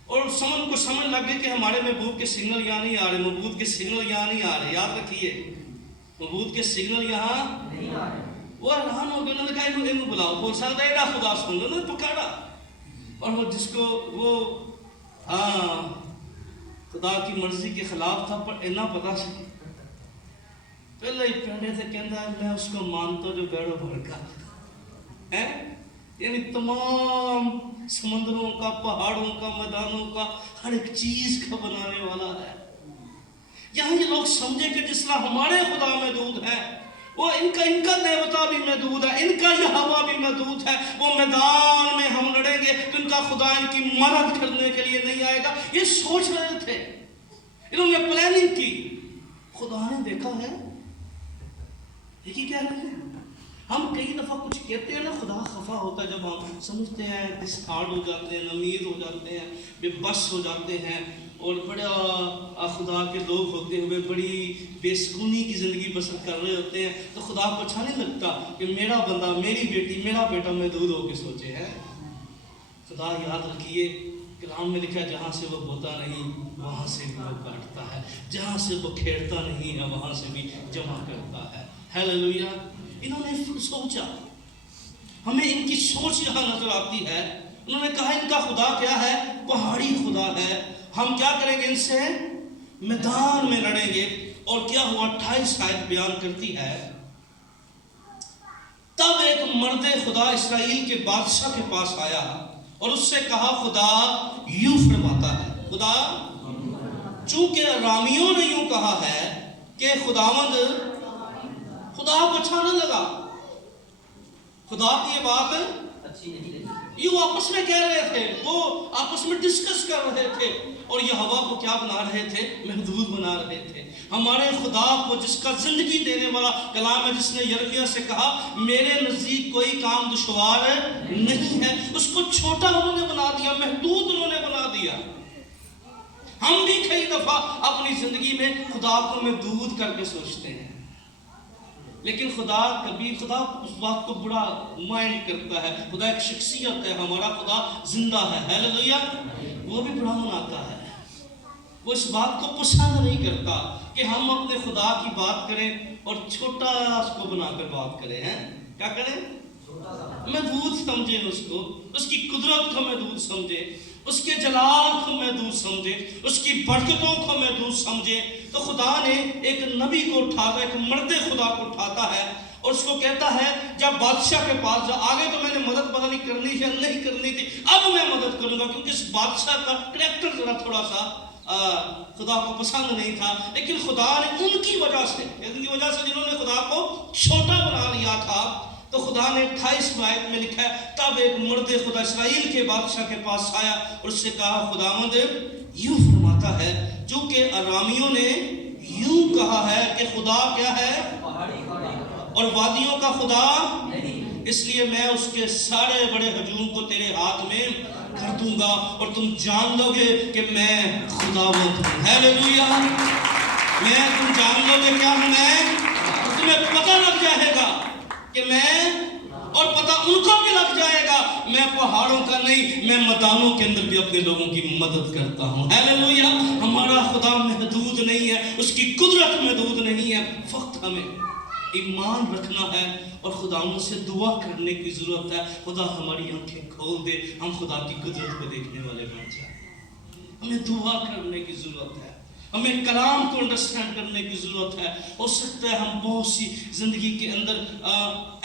اور سمن کو سمجھ لگ گئی کہ ہمارے محبوب کے سگنل یہاں نہیں آ رہے، معبود کے سگنل یہاں نہیں آ رہے۔ یاد رکھیے معبود کے سگنل یہاں نہیں آ رہے۔ وہ حیران ہو گئے، انہوں نے کہا انہوں بلاؤ، بول سکتا ہے خدا سن لو، انہوں نے پکارا، اور وہ جس کو وہ خدا کی مرضی کے خلاف تھا پر اینا پتا سی پہلے ہی پہلے سے کہندا ہے میں اس کو مانتا جو بیڑو بھر کا ہے، یعنی تمام سمندروں کا، پہاڑوں کا، میدانوں کا، ہر ایک چیز کا بنانے والا ہے۔ یہاں یہ لوگ سمجھے کہ جس طرح ہمارے خدا محدود ہے، وہ ان کا دیوتا بھی محدود ہے، ان کا یہوہ بھی محدود ہے۔ وہ میدان میں ہم لڑیں گے تو ان کا خدا ان کی مدد کرنے کے لیے نہیں آئے گا۔ یہ سوچ رہے تھے، انہوں نے پلاننگ کی، خدا نے دیکھا ہے دیکھیے کیا رہے ہیں۔ ہم کئی دفعہ کچھ کہتے ہیں نا، خدا خفا ہوتا ہے جب ہم سمجھتے ہیں، ڈسکارڈ ہو جاتے ہیں، امیر ہو جاتے ہیں، بے بس ہو جاتے ہیں، اور بڑا خدا کے لوگ ہوتے ہوئے بڑی بے سکونی کی زندگی بسر کر رہے ہوتے ہیں، تو خدا کو اچھا نہیں لگتا کہ میرا بندہ، میری بیٹی، میرا بیٹا محدود ہو کے سوچے ہے۔ خدا یاد رکھیے کلام میں لکھا ہے جہاں سے وہ بوتا نہیں وہاں سے بھی وہ کاٹتا ہے، جہاں سے وہ کھیڑتا نہیں ہے وہاں سے بھی جمع کرتا ہے۔ ہیلیلویا! انہوں نے سوچا، ہمیں ان کی سوچ یہاں نظر آتی ہے۔ انہوں نے کہا ان کا خدا کیا ہے؟ پہاڑی خدا ہے، ہم کیا کریں گے؟ ان سے میدان میں لڑیں گے۔ اور کیا ہوا؟ 28 آیت بیان کرتی ہے، تب ایک مرد خدا اسرائیل کے بادشاہ کے پاس آیا اور اس سے کہا خدا یوں فرماتا ہے، خدا چونکہ رامیوں نے یوں کہا ہے کہ خداوند خدا کو اچھا نہ لگا، خدا کی یہ بات یوں آپس میں کہہ رہے تھے، وہ آپس میں ڈسکس کر رہے تھے، اور یہ ہوا کو کیا بنا رہے تھے؟ محدود بنا رہے تھے۔ ہمارے خدا کو جس کا زندگی دینے والا کلام ہے، جس نے یرمیہ سے کہا میرے نزدیک کوئی کام دشوار نہیں ہے، اس کو چھوٹا انہوں نے بنا دیا، محدود انہوں نے بنا دیا۔ ہم بھی کئی دفعہ اپنی زندگی میں خدا کو محدود کر کے سوچتے ہیں، لیکن خدا اس بات کو بڑا مائنڈ کرتا ہے۔ خدا ایک شخصیت ہے، ہمارا خدا زندہ ہے، ہیلیلویا۔ وہ بھی بڑا مناتا ہے، وہ اس بات کو پسند نہیں کرتا کہ ہم اپنے خدا کی بات کریں اور چھوٹا اس کو بنا کر بات کریں۔ کیا کریں؟ محدود سمجھیں اس کو، اس کی قدرت کو محدود سمجھیں، اس کے جلال کو محدود سمجھے، اس کی برکتوں کو محدود سمجھے۔ تو خدا نے ایک نبی کو اٹھاتا ہے، ایک مرد خدا کو اٹھاتا ہے اور اس کو کہتا ہے جب بادشاہ کے پاس جا، آگے تو میں نے مدد پتہ نہیں کرنی تھی نہیں کرنی تھی، اب میں مدد کروں گا، کیونکہ اس بادشاہ کا کریکٹر ذرا تھوڑا سا خدا کو پسند نہیں تھا، لیکن خدا نے ان کی وجہ سے جنہوں نے خدا کو چھوٹا بنا لیا تھا، تو خدا نے 28 آیت میں لکھا ہے تب ایک مرد خدا اسرائیل کے بادشاہ کے پاس آیا اور اس سے کہا خداوند یوں فرماتا ہے، جو کہ ارامیوں نے یوں کہا ہے کہ خدا کیا ہے اور وادیوں کا خدا، اس لیے میں اس کے سارے بڑے ہجوم کو تیرے ہاتھ میں کر دوں گا اور تم جان لو گے کہ میں خداوند ہوں۔ ہیلیلویا۔ تم جان لو گے کیا ہوں میں، تمہیں پتہ لگ جائے گا کہ میں، اور پتہ ان کو بھی لگ جائے گا میں پہاڑوں کا نہیں، میں میدانوں کے اندر بھی اپنے لوگوں کی مدد کرتا ہوں۔ ہیلیلویا۔ ہمارا خدا محدود نہیں ہے، اس کی قدرت محدود نہیں ہے، فقط ہمیں ایمان رکھنا ہے اور خداوند سے دعا کرنے کی ضرورت ہے۔ خدا ہماری آنکھیں کھول دے، ہم خدا کی قدرت کو دیکھنے والے بن جائیں۔ ہمیں دعا کرنے کی ضرورت ہے، ہمیں کلام کو انڈرسٹینڈ کرنے کی ضرورت ہے۔ ہو سکتا ہے ہم بہت سی زندگی کے اندر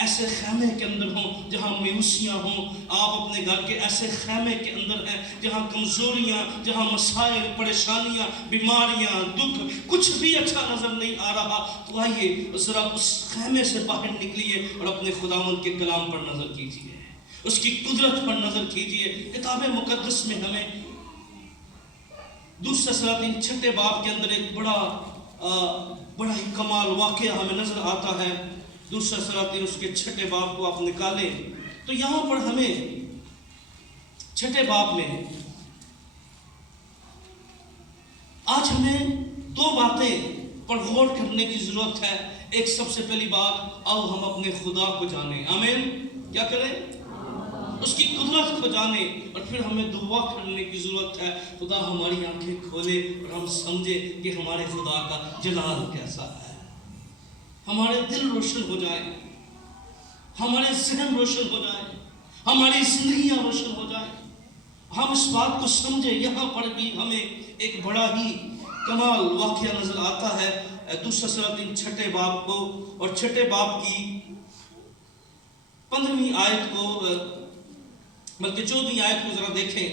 ایسے خیمے کے اندر ہوں جہاں میوسیاں ہوں، آپ اپنے گھر کے ایسے خیمے کے اندر ہیں جہاں کمزوریاں، جہاں مسائل، پریشانیاں، بیماریاں، دکھ، کچھ بھی اچھا نظر نہیں آ رہا، تو آئیے ذرا اس خیمے سے باہر نکلیے اور اپنے خداوند کے کلام پر نظر کیجیے، اس کی قدرت پر نظر کیجیے۔ کتاب مقدس میں ہمیں دوسرا سلاطین 6 باب کے اندر ایک بڑا ہی کمال واقعہ ہمیں نظر آتا ہے۔ دوسرا سلاطین اس کے 6 باب کو آپ نکالیں تو یہاں پر ہمیں 6 باب میں آج ہمیں 2 باتیں پر غور کرنے کی ضرورت ہے۔ ایک سب سے پہلی بات، آؤ ہم اپنے خدا کو جانیں۔ آمین۔ کیا کریں؟ اس کی قدرت کو جانے، اور پھر ہمیں دعا کرنے کی ضرورت ہے خدا ہماری آنکھیں کھولے اور ہم سمجھے کہ ہمارے خدا کا جلال کیسا ہے، ہمارے دل روشن ہو جائیں، ہمارے ذہن روشن ہو جائیں، ہماری زندگیاں روشن ہو جائیں، ہم اس بات کو سمجھیں۔ یہاں پر بھی ہمیں ایک بڑا ہی کمال واقعہ نظر آتا ہے دوسرا سلاطین 6 باب کو، اور 6 باب کی 15ویں آیت کو بلکہ 14ویں آیت کو ذرا دیکھیں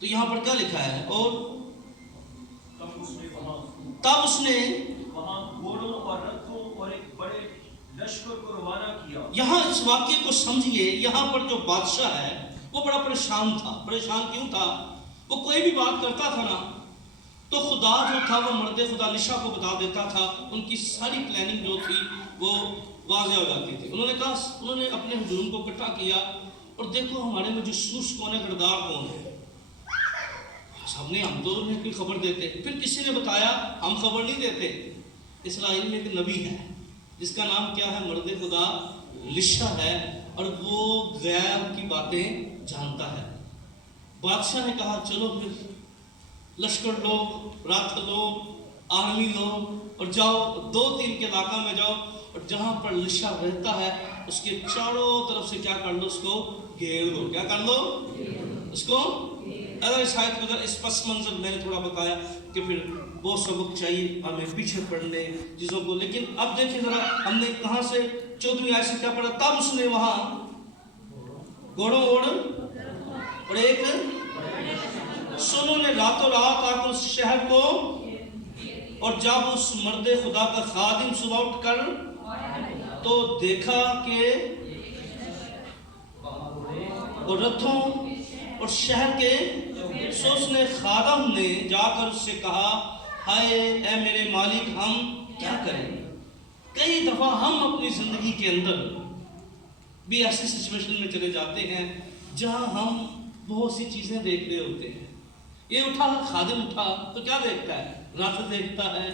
تو یہاں پر کیا لکھا ہے؟ اور تب اس نے وہاں گھوڑوں اور رتھوں اور ایک بڑے لشکر کو روانہ کیا۔ یہاں اس واقعے کو سمجھیے، یہاں پر جو بادشاہ ہے وہ بڑا پریشان تھا۔ پریشان کیوں تھا؟ وہ کوئی بھی بات کرتا تھا نا تو خدا جو تھا وہ مرد خدا لشا کو بتا دیتا تھا، ان کی ساری پلاننگ جو تھی وہ واضح ہو جاتی تھی۔ انہوں نے اپنے ہجوم کو اکٹھا کیا اور دیکھو ہمارے میں جاسوس کون ہے، کردار کون ہے۔ سب نے، ہم تو انہیں کوئی خبر دیتے، پھر کسی نے بتایا ہم خبر نہیں دیتے۔ اسرائیل میں ایک نبی ہے جس کا نام کیا ہے؟ مرد خدا لشا ہے، اور وہ غیب کی باتیں جانتا ہے۔ بادشاہ نے کہا چلو پھر لشکر لو، راتھ لو، آرمی لو اور جاؤ 2-3 کے علاقہ میں جاؤ، اور جہاں پر لشا رہتا ہے اس کے چاروں طرف سے کیا کر لو؟ اس کو گھیر لو۔ کیا کر لو؟ اس کو۔ اگر اس آیت کو اس پس منظر میں نے تھوڑا بتایا کہ پھر بہت سبق چاہیے ہمیں پیچھے پڑھنے چیزوں کو، لیکن اب دیکھیں ذرا ہم نے کہاں سے 14ویں آیت سے کیا پڑھا؟ تب اس نے وہاں گھوڑوں اور ایک سو انہوں نے راتوں رات آ کر اس شہر کو، اور جب اس مرد خدا کا خادم صبح اٹھ کر تو دیکھا کہ اور رتھوں اور شہر کے، سو اس نے خادم نے جا کر اس سے کہا ہائے اے میرے مالک ہم کیا کریں؟ کئی دفعہ ہم اپنی زندگی کے اندر بھی ایسی سچویشن میں چلے جاتے ہیں جہاں ہم بہت سی چیزیں دیکھ رہے ہوتے ہیں. یہ اٹھا خادم اٹھا تو کیا دیکھتا ہے؟ رتھ دیکھتا ہے،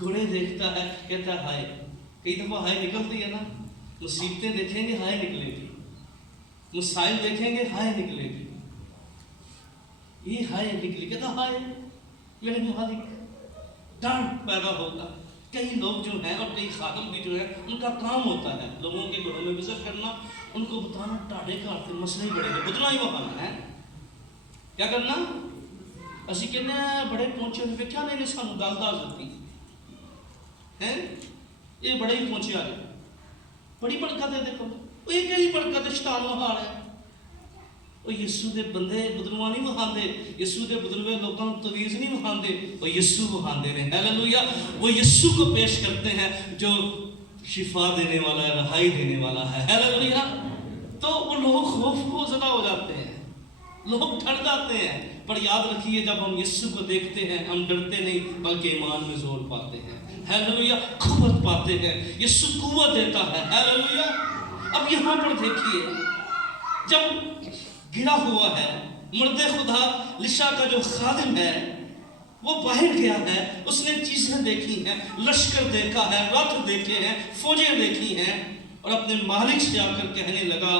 گھوڑے دیکھتا ہے، کہتا ہے ہائے. کئی دفعہ ہائے نکلتی ہے نا، مصیبتیں دیکھیں گے ہائے نکلے گی، مسائل دیکھیں گے ہائے نکلے گی. یہ ہائے نکلی، کہتا ہائے میرے مالک. ڈر پیدا ہوگا. کئی لوگ جو ہیں اور کئی خادم بھی جو ہیں ان کا کام ہوتا ہے لوگوں کے گھروں میں وزٹ کرنا، ان کو بتانا ٹاڑے کاٹتے مسئلے بڑے گئے اتنا ہی بہانا ہے. کیا کرنا؟ اسی کہنے بڑے پہنچے ہوئے کیا نہیں سانو گل دس دیتی ہے، یہ بڑے ہی پہنچے آ گئے. بڑی برکت ہے. دیکھو یہ کہڑی برکت ہے، شیطان مہار ہے. وہ یسو دے بندے بدلوا نہیں وہاندے، یسو دے بدلوے لوگوں کو تویز نہیں وہاندے، وہ یسو وہاندے نے. ہیلیلویا. وہ یسو کو پیش کرتے ہیں جو شفا دینے والا ہے، رہائی دینے والا ہے. ہیلیلویا. تو وہ لوگ خوف زدہ ہو جاتے ہیں، لوگ ڈر جاتے ہیں. پر یاد رکھیے جب ہم یسو کو دیکھتے ہیں ہم ڈرتے نہیں بلکہ ایمان میں زور پاتے ہیں. ہیلیلویا. قوت پاتے ہیں. یسو قوت دیتا ہے. ہیلیلویا. اب یہاں پر دیکھیے جب گرا ہوا ہے مرد خدا لشا کا جو خادم ہے وہ باہر گیا ہے، اس نے چیزیں دیکھی ہیں، لشکر دیکھا ہے، رتھ دیکھے ہیں، فوجیں دیکھی ہیں، اور اپنے مالک سے آ کر کہنے لگا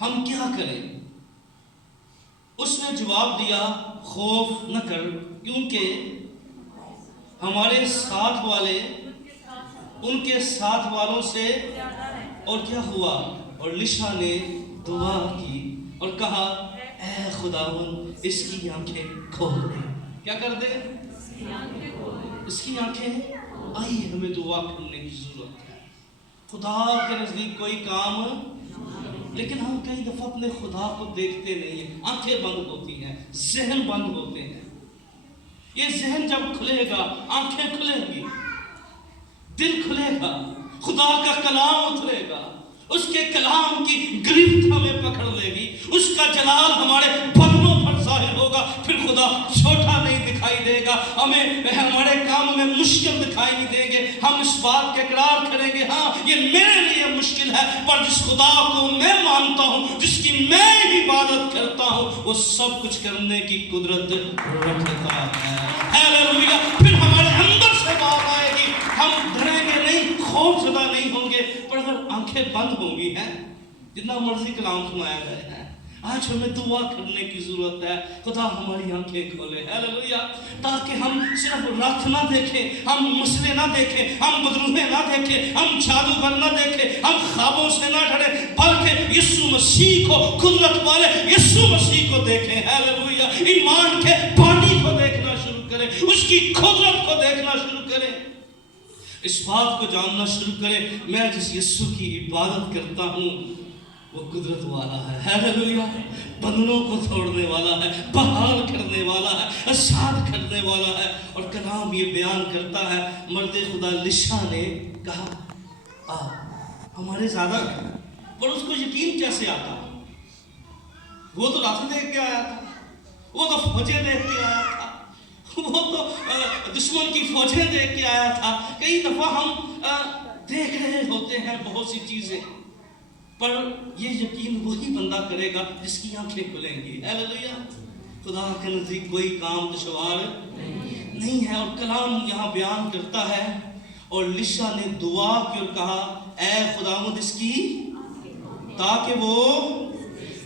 ہم کیا کریں؟ اس نے جواب دیا خوف نہ کر، کیونکہ ہمارے ساتھ والے ان کے ساتھ والوں سے. اور کیا ہوا؟ اور لشا نے دعا کی اور کہا اے خداوند اس کی آنکھیں کھول دے. کیا کر دے؟ اس کی آنکھیں. آئیے ہمیں دعا کرنے کی ضرورت ہے. خدا کے نزدیک کوئی کام، لیکن ہم کئی دفعہ اپنے خدا کو دیکھتے نہیں ہیں. آنکھیں بند ہوتی ہیں، ذہن بند ہوتے ہیں. یہ ذہن جب کھلے گا آنکھیں کھلیں گی، دل کھلے گا، خدا کا کلام اترے گا، اس کے کلام کی گرفت ہمیں پکڑ لے گی، اس کا جلال ہمارے بدنوں پر ظاہر ہوگا. پھر خدا چھوٹا نہیں دکھائی دے گا، ہمیں ہمارے کام میں مشکل دکھائی نہیں دیں گے. ہم اس بات کا اقرار کریں گے ہاں یہ میرے لیے مشکل ہے، پر جس خدا کو میں مانتا ہوں، جس کی میں عبادت کرتا ہوں، وہ سب کچھ کرنے کی قدرت رکھتا ہے. ہیلیلویا. پھر ہمارے اندر سے بات آئے گی، ہم ڈریں گے نہیں، خوف زدہ نہیں ہوں گے. پر اگر آنکھیں بند ہوں گی ہیں، جتنا مرضی کلام سنایا گئے ہیں، آج ہمیں دعا کرنے کی ضرورت ہے خدا ہماری آنکھیں کھولے. ہیلیلویا. تاکہ ہم صرف راتھ نہ دیکھیں، ہم مسئلے نہ دیکھیں، ہم بدروہے نہ دیکھیں، ہم جادوگر نہ دیکھیں، ہم خوابوں سے نہ ڈریں، بلکہ یسوع مسیح کو، قدرت والے یسوع مسیح کو دیکھیں. ہیلیلویا. ایمان کے پانی کو دیکھنا شروع کریں، اس کی قدرت کو دیکھنا شروع کریں، اس بات کو جاننا شروع کریں میں جس یسوع کی عبادت کرتا ہوں وہ قدرت والا ہے. ہیلیلویا. بندنوں کو توڑنے والا ہے، بحال کرنے والا ہے، آزاد کرنے والا ہے. اور کلام یہ بیان کرتا ہے مرد خدا لشا نے کہا ہمارے زیادہ ہے، پر اس کو یقین کیسے آتا؟ وہ تو راتھ دیکھ کے آیا تھا، وہ تو فوجیں دیکھ کے آیا تھا، وہ تو دشمن کی فوجیں دیکھ کے آیا تھا. کئی دفعہ ہم دیکھ رہے ہوتے ہیں بہت سی چیزیں، پر یہ یقین وہی بندہ کرے گا جس کی آنکھیں کھلیں گی. ہیلیلویا. خدا کے نزدیک کوئی کام دشوار نہیں ہے. اور کلام یہاں بیان کرتا ہے اور لشا نے دعا کی اور کہا اے خداوند اس کی، تاکہ وہ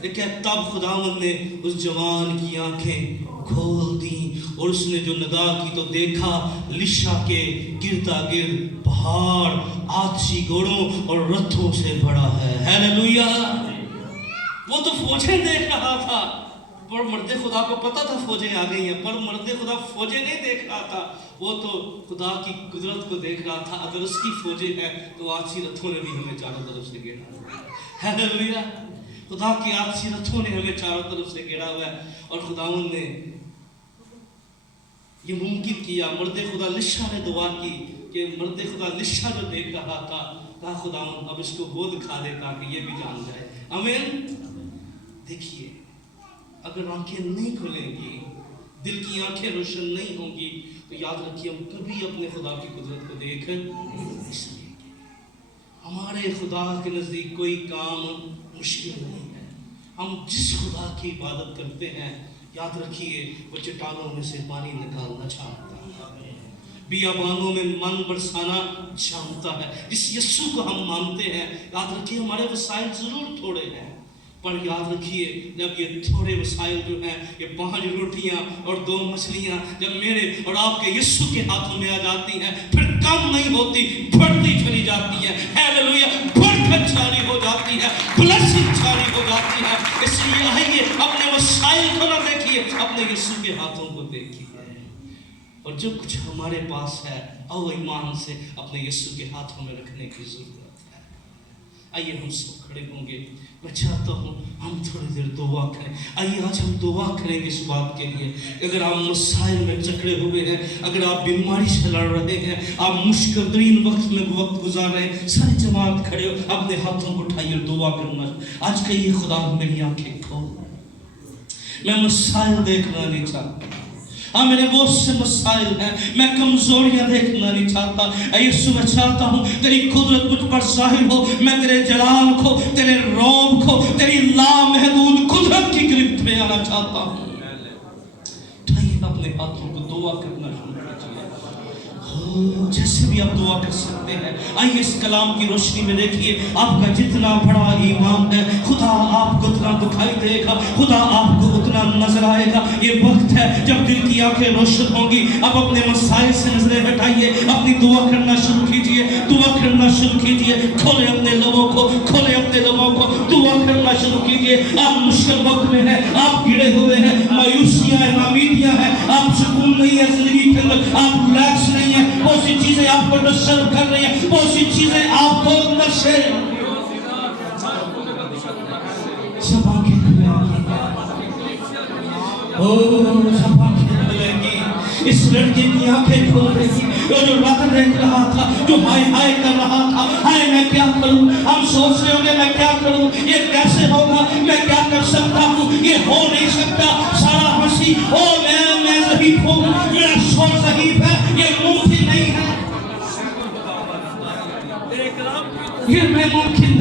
دیکھیں. تب خداوند نے اس جوان کی آنکھیں کھول دی اور اس نے جو ندا کی تو دیکھا لشا کے گردا گرد پہاڑ آتشی گھوڑوں اور رتھوں سے بھرا ہے. ہیلیلویا. وہ تو فوجیں دیکھ رہا تھا، پر مرد خدا کو پتا تھا فوجیں آ گئی ہیں، پر مرد خدا فوجیں نہیں دیکھ رہا تھا، وہ تو خدا کی قدرت کو دیکھ رہا تھا. اگر اس کی فوجیں ہیں تو آتشی رتھوں نے بھی ہمیں چاروں طرف سے گھیرا. ہیلیلویا. خدا کی آتشی رتھوں نے ہمیں چاروں طرف سے گھیرا ہوا ہے. اور خداوند نے یہ ممکن کیا. مرد خدا لشا نے دعا کی کہ مرد خدا لشا جو دیکھ رہا تھا کہا خداوند اب اس کو وہ دکھا دے تاکہ یہ بھی جان جائے. آمین. دیکھیے اگر آنکھیں نہیں کھلیں گی, دل کی آنکھیں روشن نہیں ہوں گی, تو یاد رکھیے ہم کبھی اپنے خدا کی قدرت کو دیکھ نہیں سکیں گے. ہمارے خدا کے نزدیک کوئی کام مشکل نہیں ہے. ہم جس خدا کی عبادت کرتے ہیں یاد رکھیے وہ چٹانوں میں سے پانی نکالنا چاہتا ہے, بیابانوں میں من برسانا چاہتا ہے. جس یسوع کو ہم مانتے ہیں یاد رکھیے ہمارے وسائل ضرور تھوڑے ہیں, پر یاد رکھیے جب یہ تھوڑے وسائل جو ہیں, یہ 5 روٹیاں اور 2 مچھلیاں جب میرے اور آپ کے یسوع کے ہاتھوں میں آ جاتی ہیں, پھر کم نہیں ہوتی, بڑھتی چلی جاتی ہے. ہیلیلویا, برکت جاری ہو جاتی ہے, بلیسنگ جاری ہو جاتی ہے. اس لیے آئیے اپنے وسائل کو نہ دیکھیے, اپنے یسوع کے ہاتھوں کو دیکھیے. اور جو کچھ ہمارے پاس ہے او ایمان سے اپنے یسوع کے ہاتھوں میں رکھنے کی ضرورت ہے. آئیے ہم سب کھڑے ہوں گے. میں چاہتا ہوں ہم تھوڑی دیر دعا کریں. آئیے آج ہم دعا کریں گے اس بات کے لیے. اگر آپ مسائل میں جکڑے ہوئے ہیں, اگر آپ بیماری سے لڑ رہے ہیں, آپ مشکل ترین وقت میں وقت گزار رہے ہیں, ساری جماعت کھڑے ہو, اپنے ہاتھوں کو اٹھائیے اور دعا کرنا. آج کہیے خدا میری آنکھیں کھول, میں مسائل دیکھنا نہیں چاہتا. ہاں میرے بہت سے مسائل ہیں, میں کمزوریاں دیکھنا نہیں چاہتا. اے یسوع میں چاہتا ہوں تیری قدرت مجھ پر ظاہر ہو, میں تیرے جلال کو, تیرے روب کو, تیری لامحدود قدرت کی گرفت میں آنا چاہتا ہوں. اٹھائیے اپنے ہاتھوں کو, دعا کرنا شروع کیجیے. جیسے بھی آپ دعا کر سکتے ہیں. آئیے اس کلام کی روشنی میں دیکھیے آپ کا جتنا بڑا ایمان ہے خدا آپ کو اتنا دکھائی دے گا, خدا آپ کو اتنا نظر آئے گا. یہ وقت ہے جب دل کی آنکھیں روشن ہوں گی. اب اپنے مسائل سے نظریں ہٹائیے, اپنی دعا کرنا شروع کیجیے, دعا کرنا شروع کیجیے. کھولے اپنے لبوں کو, کھولے اپنے لبوں کو, دعا کرنا شروع کیجیے. آپ مشکل وقت میں ہیں, آپ گرے ہوئے ہیں, مایوسیاں ہیں, نامیدیاں ہیں, آپ سکون نہیں ہے زندگی کے اندر, آپ ریلیکس نہیں ہیں, بہت سی چیزیں آپ کو ڈسٹرب کر رہی ہیں, بہت سی چیزیں آپ کو نشے. سب آنکھیں کھلیں گی, سب آنکھیں کھلیں گی. اس لڑکے کی آنکھیں کھل رہی تھی, جو رات دیکھ رہا تھا, جو ہائے ہائے کر رہا تھا, ہائے میں کیا کروں. ہم سوچ رہے ہوں گے میں کیا کروں, یہ کیسے ہوگا, میں کیا کر سکتا ہوں, یہ ہو نہیں سکتا. سارا ہنسی میں ضعیف ہوں, میرا شور ضعیف ہے, یہ ممکن نہیں ہے, یہ میں ممکن